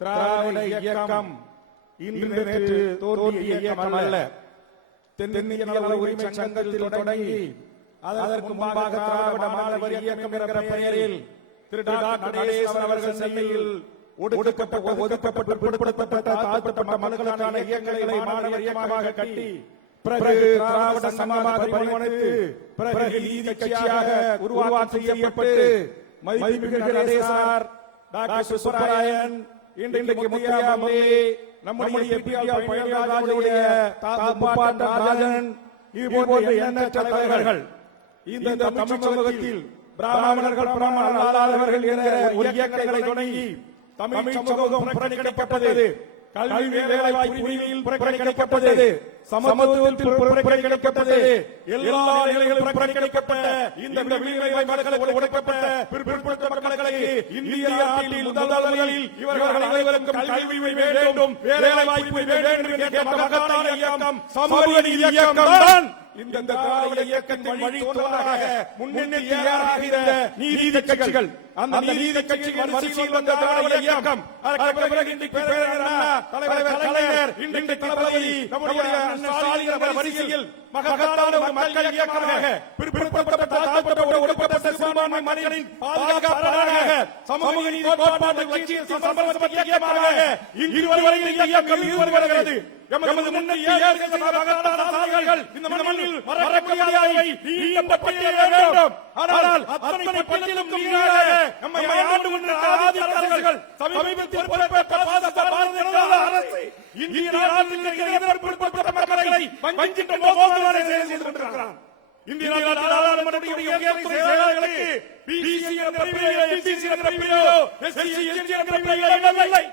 திராவிட இயக்கம் இன்று நேற்று தோன்றிய இயக்கம் அல்ல. தென்னிந்திய நல உரிமை சங்கத்தில் தொடங்கி அதற்கு முன்பாக திராவிட மாணவர் இயக்கம் என்கிற பெயரில் திரு டாக்டர் நடேசன் அவர்கள் சென்னையில் ஒடுக்கப்பட்ட ஒதுக்கப்பட்டு பிற்படுத்தப்பட்ட தாழ்த்தப்பட்ட மக்களுக்கான இயக்கங்களை மாணவர் இயக்கமாக கட்டி பிறகு திராவிட சமமாக பரிமாணித்து பிறகு நீதி கட்சியாக உருவாக்கம் செய்யப்பட்டு மதிப்புமிகு நடேசனார் டாக்டர் சுப்பராயன் இன்றைக்கு முத்தியாமலே நம்முடைய பிஆர் பயனாளர்களுடைய தாத்தாப்பாட்டன் ராஜன் இதுபோன்ற எண்ணற்ற தலைவர்கள் இந்த தமிழ் சமூகத்தில் பிராமணர்கள் பிராமணர் அல்லாதவர்கள் என்ற ஒரு இயக்கங்களை தொடங்கி தமிழ் சமூகம் புறக்கணிக்கப்பட்டது. கல்வி வேலை வாய்ப்பு உரிமையில் புறக்கணிக்கப்பட்டது. சமத்துவத்தில் புறக்கணிக்கப்பட்டது. எல்லா நிலைகளிலும் புறக்கணிக்கப்பட்ட இந்த விளிம்பை மக்களுக்கு ஒடுக்கப்பட்ட பிற்படுத்தப்பட்ட மக்களை இந்திய நாட்டில் முதல்வர்களில் இவர்கள் அனைவருக்கும் கல்வி வேண்டும், வேலை வாய்ப்பு வேண்டும் என்ற மகத்தான இயக்கம் சமூக நீதி இயக்கம் தான். இந்த திராவிட இயக்கத்தின் வழித்தோன்றலாக முன்னேறி இருந்த நீதி கட்சிகள், அந்த நீதி கட்சிகள் வரிசையில் வந்த திராவிட இயக்கம் தலைவர் கலைஞர் இன்றைக்கு தளபதி நம்முடைய ஸ்டாலின் வரிசையில் மகத்தான மக்கள் இயக்கமாக பிற்படுத்தப்பட்ட தாழ்த்தப்பட்ட ஒடுக்கப்பட்ட சிறுபான்மை மக்களின் பாதுகாப்பாளராக சமூக நீதி கோட்பாட்டு லட்சியத்தில் சமரசமற்ற இயக்கமாக இன்று வரை இந்த இயக்கம் இருந்து வருகிறது. எமது முன்னைய மகத்தான சாதனைகள் இந்த மண்ணில் மறக்கமுடியாதவை, நீண்ட பட்டியல் வேண்டும். ஆனால் அத்தனை பட்டியலும் மீறாக நம்மை ஆண்டு கொண்ட ஆதி அரசுகள் சமீபத்தில் பொறுப்பேற்ற அரசு இந்திய நாட்டில் இருக்கிற பிற்படுத்தப்பட்ட மக்களை வஞ்சித்த மோசமான செயல் செய்து கொண்டிருக்கிறார். இந்திய நாடாளுமன்றத்துடைய உயர்நிலை செயலாளர்களுக்கு பிசி என்ற பிரிவு, எம்பிசி என்ற பிரிவு, எஸ்சி எஸ்டி என்ற பிரிவு இல்லை.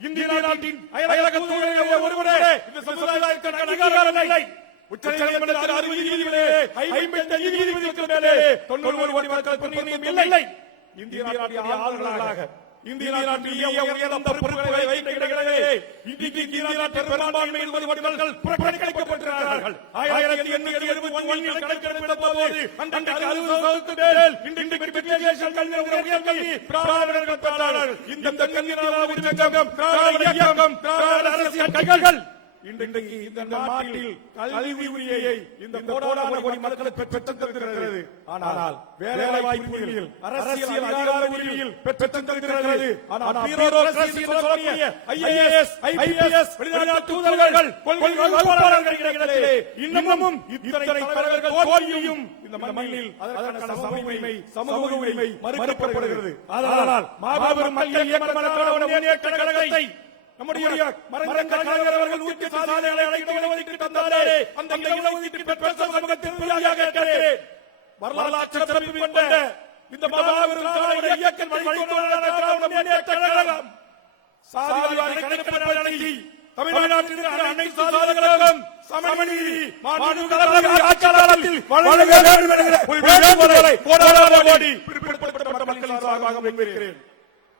இந்திய நாட்டின் அயலகத்துடைய ஒருவரே இந்த சமுதாயத்திற்கு அதிகாரம் இல்லை. உச்சநீதிமன்றத்தில் 60 நீதிபதிகளே 55 நீதிபதிகளுக்கு மேலே 91 கோடி மக்கள் பிரதிநிதித்துவம் இல்லை. இந்திய நாட்டின் ஆளுநர்களாக இந்திய நாட்டில் உயர்ந்த பொறுப்புகளை வைத்திருக்கிறார்களே, இன்றைக்கு இந்திய நாட்டில் பெரும்பான்மை என்பது மக்கள் புறக்கணிக்கப்பட்டிருக்கிறார்கள். 1871 கணக்கெடுப்பு நடந்தபோது அன்றைக்கு 60% பேர் இன்றைக்கு மெட்ரிகுலேஷன் கல்வி பிராமணர்கள் பெற்றார்கள். இந்த கல்வி திராவிட இயக்கம் திராவிட அரசியல் கட்சிகள் இன்றைக்கு இந்த நாட்டில் கல்வி உரிமையை இந்த கோடான கோடி மக்களுக்கு பெற்றுத் தந்திருக்கிறது. ஆனால் வேலை வாய்ப்புகளில் அரசியல் அதிகார உரிமையில் பெற்றுத் தந்திருக்கிறது. ஆனால் பியூரோக்ரசி சொல்லக்கூடிய ஐஏஎஸ் ஐபிஎஸ் வெளிநாட்டு தூதர்கள் கொள்கையாளர்கள் இன்னமும் இத்தனை தலைவர்கள் கோரியும் இந்த மண்ணில் அதற்கான சமூக உரிமை மறுக்கப்படுகிறது. அதனால் மாபெரும் மக்கள் இயக்கமான முன்னேற்ற கழகத்தை நம்முடைய மறைந்த கலைஞர் அவர்கள் 100 சாதனைகளை அழைத்து தந்தாரே, அந்த இடஒதுக்கீட்டு பெற்ற சமூகத்தின் பிள்ளையாக இருக்கிறேன். வரலாற்று சிறப்பு கொண்ட இந்த மாபெரும் திராவிட இயக்கம் வழித்தோன்றலான முன்னேற்ற கழகம் சாதிவாரி கணக்கெடுப்பு நடத்தி தமிழ்நாட்டில் இருக்கிற அனைத்து சாதனைகளுக்கும் சமநீதி மாண்புமிகு ஆட்சியாளர்கள் வழங்க வேண்டும் என்கிற வேண்டுகோளை கோடான பிற்படுத்தப்பட்ட மக்களின் சார்பாக வைக்கிறேன்.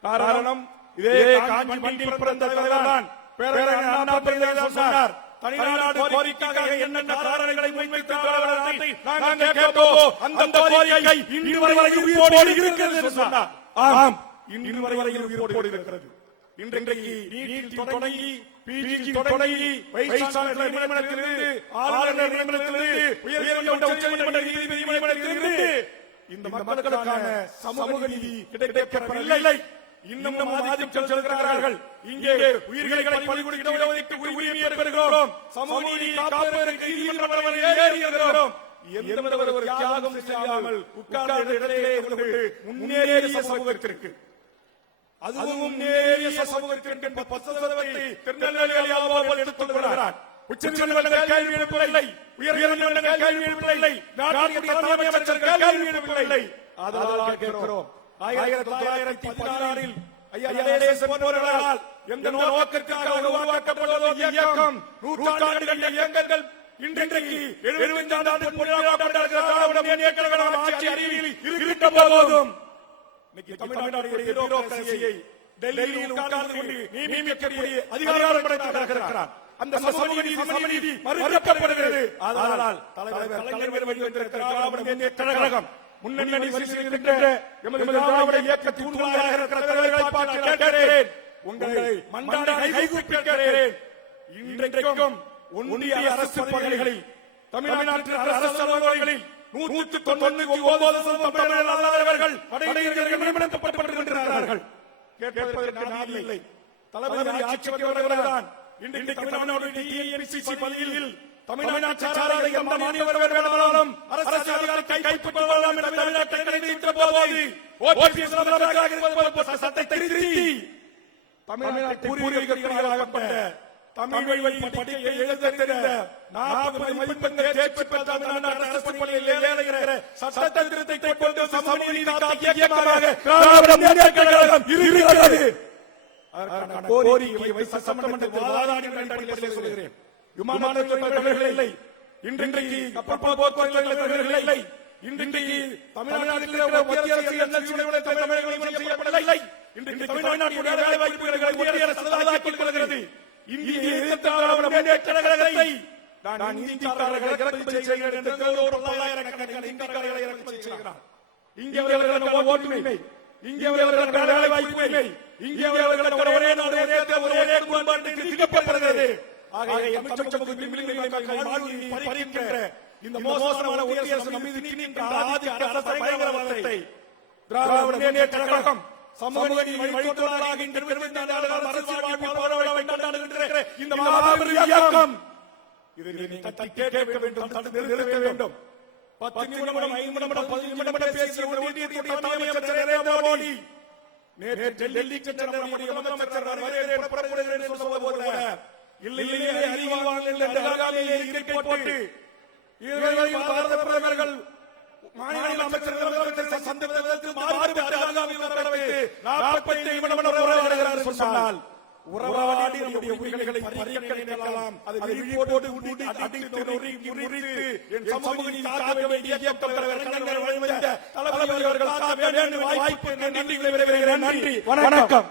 காரணம் இதே காஞ்சிபுரத்தில் பிறந்த தலைவர்தான் பேரறிஞர் அண்ணா பெருந்தகை சொன்னார். தனிநாடு கோரிக்கைக்காக என்னென்ன காரணங்களை முன்வைத்து நாங்கள் கேட்டோம், அந்த கோரிக்கை இன்று வரை உயிரோடு இருக்கிறது என்று சொன்னார். ஆம், இன்று வரை உயிரோடு இருக்கிறது. இன்றைக்கு நீட்டில் தொடங்கி பிஜி தொடங்கி வைஸ் சான்சலர் நியமனத்திலிருந்து ஆளுநர் நியமனத்திலிருந்து உயர்நீதிமன்ற உச்சநீதிமன்ற நீதிபதி நியமனத்திலிருந்து இந்த மக்களுக்கான சமூக நீதி கிடைக்கப்படவில்லை. இன்னும் ஆதிக்கம் செலுத்துகிறார்கள். இங்கே உயிர்களை பறிகொடுக்க உரிமையை பெறுகிறோம். சமூக நீதி காப்பதற்கு நீதிமன்றம் ஏறி இருக்கிறோம். எந்த ஒரு தியாகம் செய்யாமல் உட்கார்ந்த இடத்திலே முன்னேறிய சமூகத்திற்கு, அதுவும் முன்னேறிய சமூகத்திற்கு 10% திருநெல்வேலி ஆவால் எடுத்துக் வருகிறார். உச்சநீதிமன்றம் கேள்வி எழுப்பவில்லை, உயர்நீதிமன்றம் கேள்வி எழுப்பவில்லை, நாட்டின் தலைமை அமைச்சர் கேள்வி எழுப்பவில்லை. அதனால் கேட்கிறோம், 1916 போரால் எந்த நோக்கத்திற்காக உருவாக்கப்பட்டதோ இயக்கம், நூற்றாண்டுகள் இயக்கங்கள் இன்றைக்கு 75 ஆண்டு திராவிட முன்னேற்ற கழகம் ஆட்சி அறிவில் இருக்கின்ற போதும் தமிழ்நாடு பியூரோக்ரசியை டெல்லியில் உட்கார்ந்து கொண்டு நியமிக்கக்கூடிய அதிகாரம் படைத்திருக்கிறார். அந்த சமநீதி மறுக்கப்படுகிறது. அதனால் தலைவர் கலைஞர் வைத்திருக்கிற திராவிட முன்னேற்ற கழகம் முன்னணி வரிசையில் இருக்கின்ற எமது திராவிட இயக்கத்தின் தூண்களாக இருக்கிற தலைவர்களை பார்த்து கேட்கிறேன். உங்களை மன்றாடி கைகூப்பி கேட்கிறேன். இன்றைக்கும் ஒன்றிய அரசு பதவிகளில் தமிழ்நாட்டில் அரசு அலுவலகங்களில் 199% தமிழர்கள் அல்லாதவர்கள் படைவீரர்கள் நியமிக்கப்பட்டிருக்கிறார்கள். கேட்பதற்கு நாதி இல்லை. தளபதி ஆட்சிக்கு வருகிறான். இன்றைக்கு தமிழ்நாடு டிஎன்பிசி பதவியில் தமிழ்நாட்டு சாராத எந்த மாநிலவர் வேண்டுமானாலும் அரசு அதிகாரத்தை கைப்பற்றலாம் என்ற தமிழ்நாட்டை நினைத்த போது ஓபிஎஸ் சட்டத்தை திருத்தி தமிழ்நாட்டை பூர்வீகமாகப்பட்ட தமிழ் வழி படிக்க எழுத தெரிந்த 40 மதிப்பெண்கள் தேர்ச்சி பெற்ற தமிழ்நாட்டு அரசு பள்ளியில் ஏழைகிற சட்ட திருத்தத்தை கொண்டு சமூக நீதி காக்கும் இயக்கமாக திராவிட முன்னேற்றக் கழகம் இருக்கிறது. அதற்கான கோரிக்கையை வைத்து சட்டமன்றத்தில் வாதாடி அடிப்படையில் சொல்கிறேன். விமானத்துறை இல்லை, இன்றைக்கு கப்பல் போக்குவரத்து இல்லை, இன்றைக்கு தமிழ்நாட்டில் மத்திய அரசு தமிழகம் செய்யப்படவில்லை. இன்றைக்கு தமிழ்நாட்டுடைய வேலை வாய்ப்புகளை மத்திய அரசு தயாராக்கிக் கொள்கிறது. இந்திய திராவிட முன்னேற்றக் கழகத்தை நான் இந்திக்காரர்களை இறக்குமதி செய்கிறேன் என்று ஒரு 9,000 இந்திக்காரர்களை இறக்குமதி செய்கிறார். இங்கே அவர்களுக்கு ஓட்டுரிமை, இங்கே அவர்களுக்கு வேலை வாய்ப்பு இல்லை, இங்கே அவர்களுக்கு ஒரே நாடு ஒரே தேர்தல் ஒரே குடும்பம் திணிக்கப்படுகிறது. ஆகிய தமிழ் சமூகத்தின் விளிம்புகளை வாழ்க்கையை பறிக்கின்ற இந்த மோசமான ஒன்றிய அரசு மீது திணிக்கின்ற ஆதிக்க அரச பயங்கரவாதத்தை திராவிட முன்னேற்றக் கழகம் சமூக நீதி வழித்தோன்றலாக இந்த 24 ஆண்டுகள் அரசியல் வாழ்வில் போராட கொண்டாடுகின்ற இந்த மாபெரும் இயக்கம் இதை நீங்கள் தட்டி கேட்க வேண்டும், தடுத்து நிறுத்த வேண்டும். 10 நிமிடம் 5 நிமிடம் 15 நிமிடம் பேசிய ஒரு ஒன்றியத்துடைய தலைமை அமைச்சர் நரேந்திர மோடி நேற்று டெல்லிக்கு சென்ற நம்முடைய முதலமைச்சர் வரவேற்பு புறப்படுகிறேன் என்று சொல்வது போல இல்லையே அறிவாளர்கள் என்ற அருகாமையிலே இருக்கை போட்டு இதுவரையில் பாரத பிரதமர்கள் மாநில அமைச்சர்கள் சந்திப்பதற்கு மாறுபட்ட அருகாமையில் வரவைத்து 40 நிமிடம் உரையாடுகிறார் சொன்னால் உறவாடி நம்முடைய உரிமைகளை பறிக்க நினைக்கலாம். அதை விழிப்போடு அடித்து முறித்து என் சமூக நீதி காக்க வேண்டிய இயக்கம் தலைவர் வழிவந்த தளபதி அவர்கள் காக்க வேண்டும். வாய்ப்பு நன்றி. வணக்கம்.